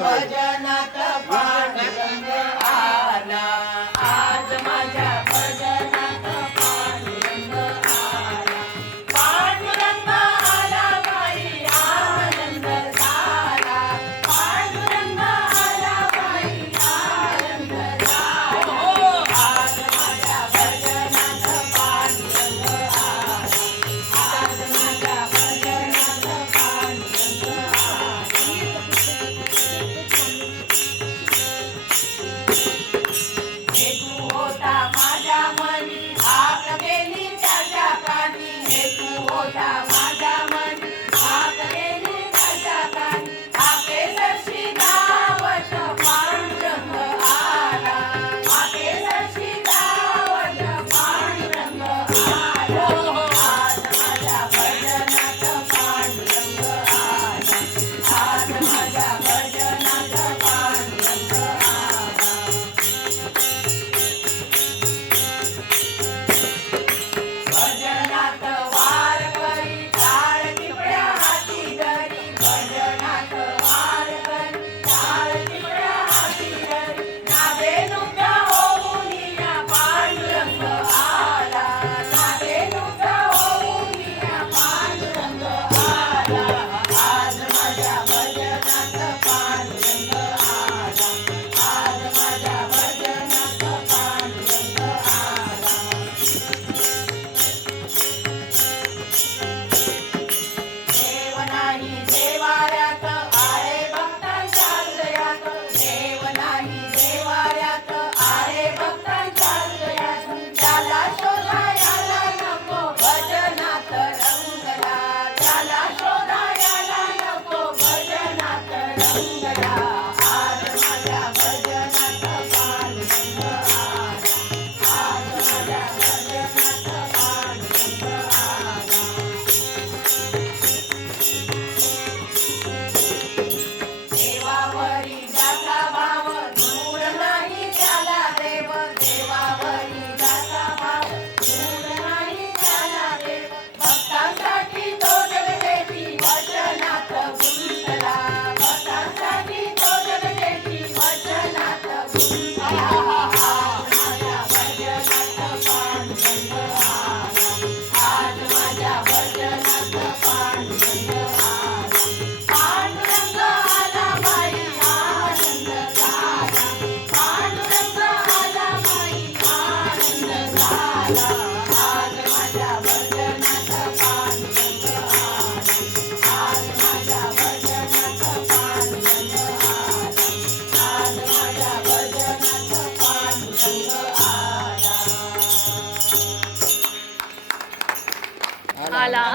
Vaya. భజన భజన เหรอ